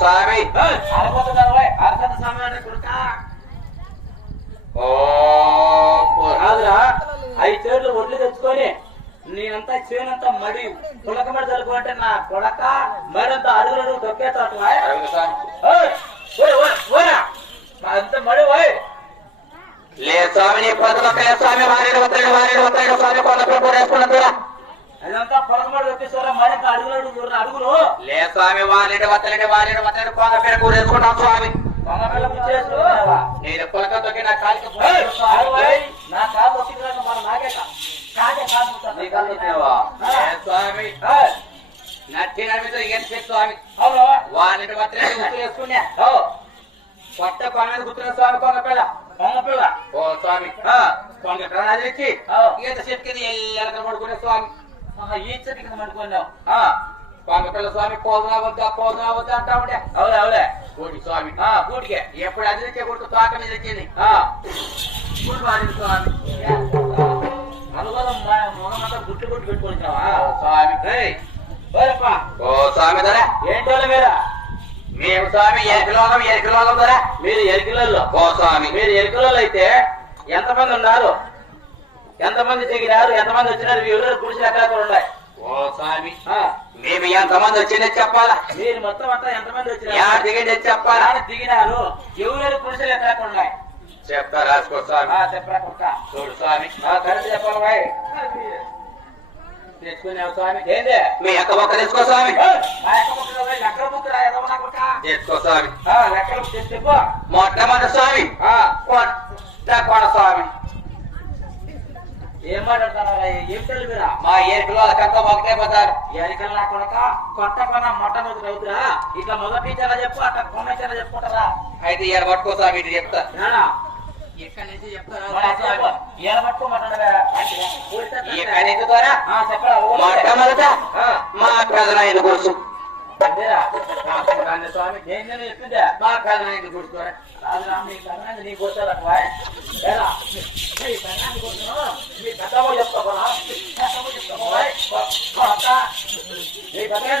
స్వామి అరసత స్వామి అంటే కొడుక ఓ కాదురా 5 చేతులు ఒడ్లు తెచ్చుకొని నేనంతా చేనంతా మడి పులక మడి చదువుకుంటే నా కొడక మడంతా అడుగులు తొక్కేస్తాడు అంత మడి పోయి లే స్వామి నీ పొద్దులొక్కలే స్వామి వారేడు స్వామి కొండ వేసుకున్నందురా అదంతా పొలకమడి తొక్కేస్తారా మడంతా అడుగులు లే స్వామి వారేడు కొండ పేరు కూరేసుకున్నాం స్వామి నేను పొలక తొక్కి నా కాలికి నా కాలు తొక్కిందా మన నాకే స్వామి నచ్చి నడిమితో ఏం చేసి స్వామి వారిని గుర్తు వేసుకున్నా కొత్త కొండ మీద గుర్తున్న స్వామి కొంగపిల్ల ఓ స్వామి కొంగ తెచ్చి ఈత చెట్టు ఎల్లక పడుకునే స్వామి ఈ చెట్టు కింద పడుకున్నావు కొంగపిల్ల స్వామి పోదునా వద్దా అంటా ఉండే అవులే కోటి స్వామి కూటికే ఎప్పుడు అది తెచ్చే కొడుకు తోక మీద తెచ్చింది గుడి వాడింది స్వామి అనుభవం మొగమంతా గుట్టు పెట్టుకుంటున్నావా స్వామి ఓ స్వామి ధర ఏంటో మీరు మేము స్వామి ఎరికిలోలం ధర మీరు ఎరికిలలో ఓ స్వామి మీరు ఎరికిలలో అయితే ఎంతమంది ఉన్నారు ఎంతమంది దిగినారు ఎంతమంది వచ్చినారు ఎవరు గుడిసి ఎక్కడ ఉన్నాయి ఓ స్వామి మేము ఎంతమంది వచ్చిందని చెప్పాలా మీరు మొత్తం అంతా ఎంతమంది వచ్చినారు దిగండి చెప్పాలా దిగినారు ఎవరు గుడిసెలు ఎక్కడ ఉన్నాయి చెప్తా రాసుకో స్వామి చెప్పరా చూడు స్వామి కరెక్ట్ చెప్పాలి తెచ్చుకున్నావు స్వామి ఏందే మీ అక్క మొక్క తెచ్చుకో స్వామి లెక్కల బుక్ తెచ్చుకో స్వామి లెక్కలు తెచ్చుకో మొట్టమొదటి స్వామి కొడ స్వామి ఏం మాట్లాడుతున్నారా ఏం తెలుగు మీరా మా ఏరికలో వాళ్ళకంతా ఒకటే పోతారు ఎరికలు నా కొడక కొట్ట కొన మొట్టమొదటి అవుతురా ఇట్లా మొదటి చాలా చెప్పు అట్లా కొన్న చాలా చెప్పుకుంటారా అయితే ఈయన పట్టుకో స్వామి ఇటు చెప్తా ఇక్కడ నుంచి చెప్తారా పట్టుకోమంటారా ద్వారా చెప్పరా మొట్టమొదట మా పెదనాయన గురుసు స్వామి నేను చెప్పిందే మా పెదనాయన గురుసుకోరా నీ కొడతారు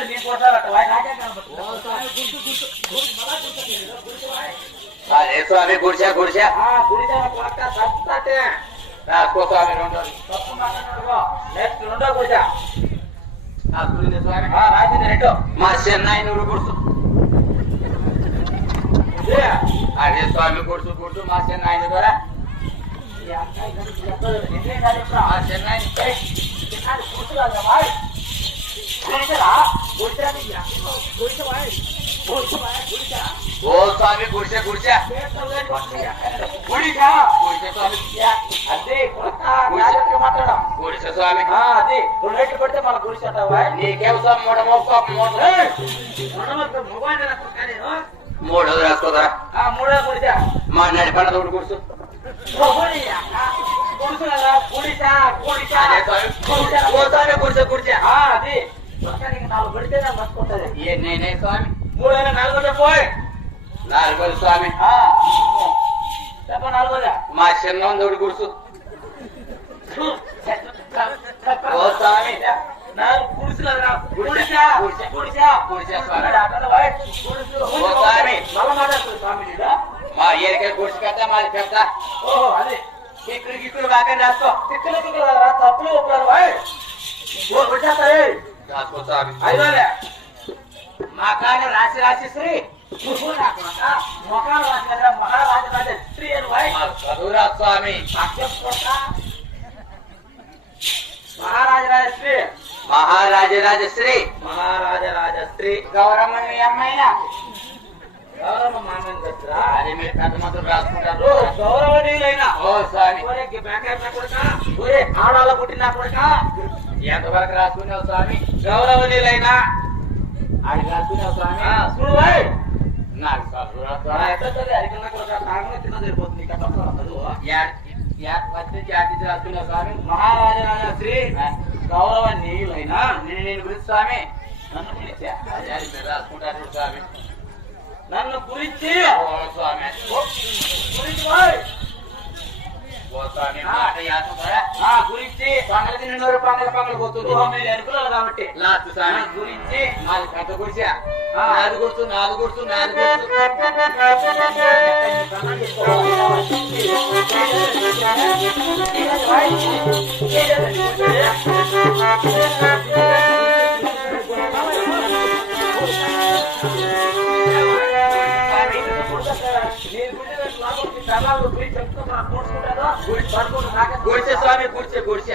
నీ కొడతారట నాకే అదే స్వామి గుడిసా రాసుకో స్వామి నెక్స్ట్ రెండో గుడిసా స్వామి రాసింది రెండో మా చెన్నైనూరు గుర్తు అదే స్వామి గుర్తు మా చెన్నైన ద్వారా చెన్నై ఓ స్వామి గుడిసా గుడిసా స్వామి అది రెండు పడితే మన గుడిసా నీకేం స్వామి మూడోది రాసుకోదా మూడో గుడిసా మా నడిపడ తోడు గుర్తు అది నాలుగు పడితే బతుకుంటది నేనే స్వామి మూడైనా నాలుగోదే పోయి నాలుగోది స్వామి చెప్ప నాలుగోదా మా చిన్న తోడు గుర్తు ఓ స్వామి మా ఏరికే గుడిసి కట్ట మాది పెద్ద ఓహో అది గిక్కులు బాగా రాసుకో తప్పులు రాసుకో స్వామి మా కానీ రాసి శ్రీ మొఖాలు రాసి కదా మహారాజరాజ స్త్రీ అని చదువురా స్వామి మహారాజరాజశ్రీ మహారాజరాజశ్రీ గౌరమ్మ మీ అమ్మాయినా గౌరవ మామూలు కదా అది మీరు పెద్ద మందులు రాసుకుంటారు గౌరవనీయులైనా ఓ స్వామి ఆడాల పుట్టిన కొడుక ఎంతవరకు రాసుకున్నావు స్వామి గౌరవనీయులైనా అది రాసుకున్నావు స్వామి చూడు నాకు సరిపోతుంది రాసుకున్నావు స్వామి మహారాజరాజశ్రీ గౌరవనీయులైనా నేను గురించి స్వామి నన్ను పిలిచా రాసుకుంటారు స్వామి నన్ను గురించి ఓ స్వామి గురించి ఓ స్వామి మాట గురించి పంగలు తిన్న పంగలు పోతుంది మీరు ఎరుకులు కాబట్టి లాస్ట్ స్వామి గురించి మాది పెద్ద గుడిసా నాది గుర్తు నాది గుర్తు నాది గుర్తు గుడిసె స్వామి గుడిసె గుడిసె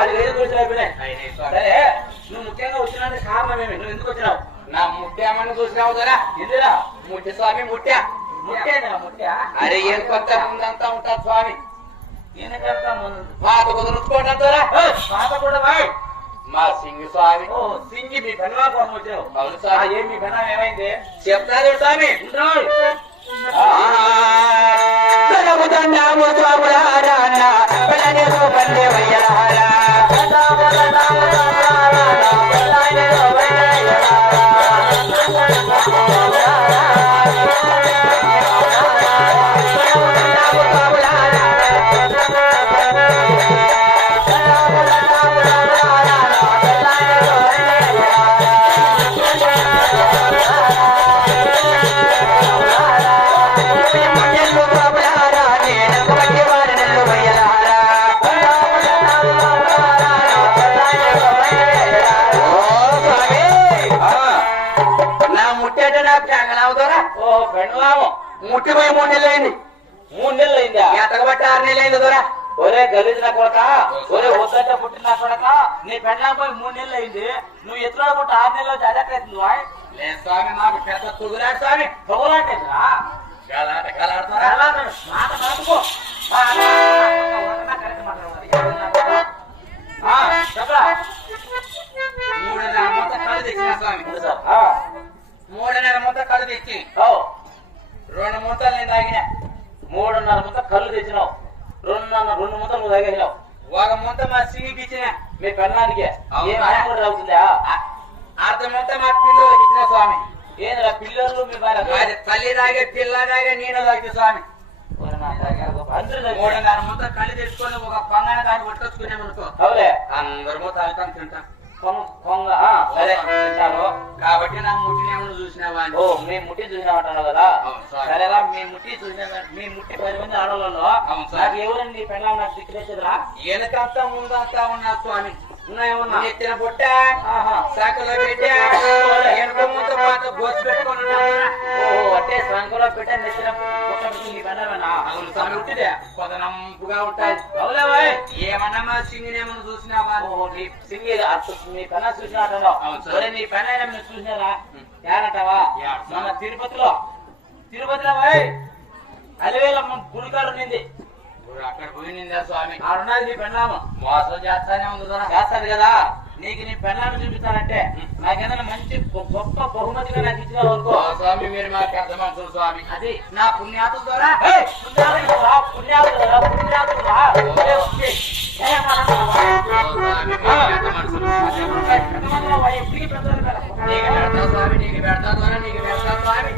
అది లేదు గుడిసె. సరే నువ్వు ముఖ్యంగా వచ్చిన కారణం ఏమి? నువ్వు ఎందుకు వచ్చినావు? నా ముట్టామని చూసినావు కదా ఎందురా ముట్టి స్వామి ముట్టా ముట్టేదా ముట్టా? అరే ఏం కొంత ముందంతా ఉంటారు స్వామి ఈయనకంతా ముందు పాత కుదురుకోవడం ద్వారా పాత కూడా బాయ్. మా సింగి స్వామి ఓ సింగి మీ పెన్నా కోసం వచ్చావు. అవును స్వామి. ఏం మీ పెన్నా ఏమైంది? చెప్తారు స్వామి ఉండరాయ్. ఓ పెళ్ళాము ముట్టిపోయి 3 నెలలు అయింది. 3 నెలలు అయిందా? ఎతకబట్టి 6 నెలలు అయింది దొరా. ఒరే గలీజ్ నా కొడక, ఒరే వద్దంటే పుట్టిన కొడక, నీ పెళ్ళాం పోయి 3 నెలలు అయింది. నువ్వు ఎత్తులో పుట్టి 6 నెలలు జాగ్రత్త వాయ్. లేదు స్వామి మాకు పెద్ద కుదురాడు స్వామి. తొగలాంటేదిరా గలాడతారా మాట మాటుకో. చెప్పరా 3 నెలల మొత్తం కళ్ళు తెచ్చిన స్వామి. 3 నెలల మొత్తం కళ్ళు తెచ్చి 2 మూతలు నేను తాగిన. 3.5 మూత కళ్ళు తెచ్చినావు. 2 మూతలు నువ్వు తాగేసినావు. 1 మూత మా సింగికి ఇచ్చిన. మీ పెళ్ళానికి అవునా? ఏ మాయం కూడా అవుతుందా? అర్ధ మూత మా పిల్లలకి ఇచ్చిన స్వామి. ఏంద్రా పిల్లలు మీ భార్య అది తల్లి తాగే పిల్ల తాగే నేను తాగితే స్వామి. 3.5 మూత కళ్ళు తెచ్చుకొని ఒక పంగన దాన్ని పట్టుకొచ్చుకునేమనుకో అవులే అందరూ తాగుతాం తింటాం. కొంగ సరే తింటాను. కాబట్టి నా ముట్టినేమో చూసినావా అని. ఓ మీ ముట్టి చూసినామంటున్నావు కదా. అవును సార్. సరేరా మీ ముట్టి చూసిన మీ ముట్టి 10 మంది ఆడవాళ్ళలో అవును సార్. నాకు ఎవరండి నీ పెళ్ళాం నాకు దిక్కులేదురా? వెనకంతా ముందంతా ఉన్నా స్వామి. ఉన్నాయేమన్నా? ఎత్తిన బుట్ట ఆహా. సాకలో పెట్టా వెనక ముంత పాత గోసి పెట్టుకొని ఉన్నాను. ఓ అంటే సంఖలో పెట్ట నెత్తిన పుట్ట నీ పెళ్ళామేనా? అవును స్వామి. ఉట్టిదే కొదనంపుగా ఉంటాయి. అవులే బాయ్. ఏమన్నా మా సింగినేమన్నా చూసినావా అని. ఓ నీ సింగి నీ పెళ్ళ చూసినా అంటున్నావు. అవును సార్. సరే నీ పెళ్ళ మీరు చూసినారా? ఏనంటావా? యాడ్ సార్. మన తిరుపతిలో బాయ్ అలివేలమ్మ గుడికాడు నింది. అక్కడ పోయిందా స్వామి. ఆడున్నది నీ పెళ్ళాము. మోసం చేస్తానే ఉంది దొర. చేస్తాను కదా. నీకు నీ పెళ్ళాన్ని చూపిస్తానంటే నాకేదైనా మంచి గొప్ప బహుమతిగా నాకు ఇచ్చినావు అనుకో. ఓ స్వామి మీరు మా పెద్ద మనుషులు స్వామి. అది నా పుణ్యాతుల ద్వారా పుణ్యాతులు రా. స్వామి మా పెద్ద మనుషులు. ఎప్పటికీ పెద్దలు కదా. నీకు పెడతా స్వామి నీకు పెడతా ద్వారా నీకు పెడతా స్వామి.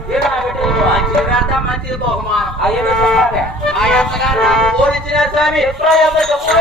మంచిది పెడతా మంచిది బహుమానం. అయ్యో చెప్పాలి. మా అత్తగారు నాకు పోలిచ్చిన స్వామి. చెప్పు.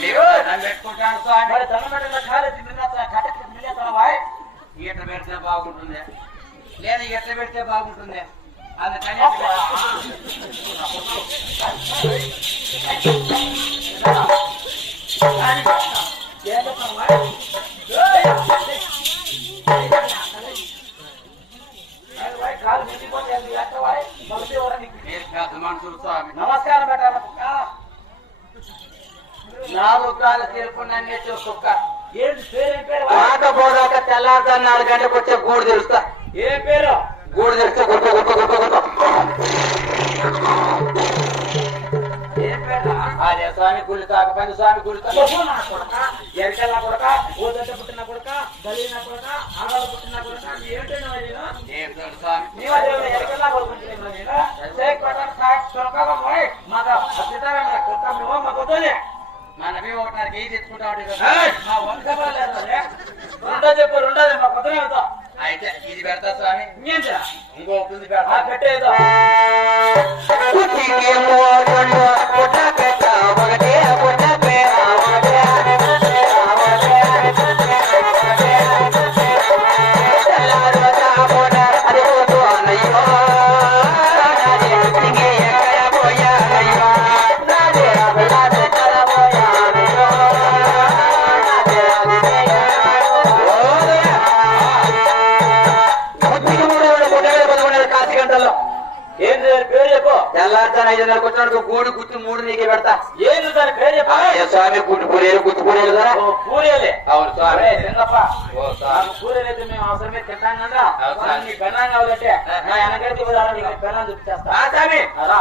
మీరు నన్ను పెట్టుకుంటాను స్వామి. మరి దండం పెట్టిన కాలేజీ ఈత పెడితే బాగుంటుంది. బాగుంటుంది, లేదా ఎట్లా పెడితే బాగుంటుంది, అందుకని మనుషులు స్వామి. నమస్కారం పెట్టాలి. నాలుగు కాళ్ళు తీరుకుండా కుక్క ఏంటి పేరు? పేరు కాకపోదాక తెల్లారుతా 4 గంటలకు వచ్చే గూడు తెరుస్తా. ఏ పేరు? గూడు తెరిస్తే గుర్తు ఏ పేరు? అదే స్వామి గుడి కాకపోయింది, స్వామి గుడి ఎరికల్లా కొడక, ఓదంట పుట్టిన కొడక, గలీన కొడక, ఆడలు పుట్టిన కొడక, ఏంటో ఏం స్వామి ఎరికల్లా కొడుకుంటున్నాను మాకు మనమే ఒకటిన్నర కేజీ తెచ్చుకుంటా మా వంశంలో లేదు. రెండో చెప్పు, రెండోది మా కొత్తనే అవుతా. అయితే ఇది పెడతా స్వామి. ఇంకేంటా ఇంకొకటి పెట్టేదో తెల్లారుతాను 5:30 వచ్చినాడు గూడు గుర్తు 3 నీకే పెడతా. ఏంటి దాని పేరు చెప్పా? స్వామి గుడ్డు పూరేలు గుర్తు పూరేలు కదా. పూరేలే. అవును స్వామి. లింగప్ప ఓ స్వామి. పూరేలు అయితే మేము అవసరమే తింటాం కదా. నీ పెన్నా కావాలంటే నా వెనకైతే నీకు పెన్నా చూపించేస్తా. స్వామి రా.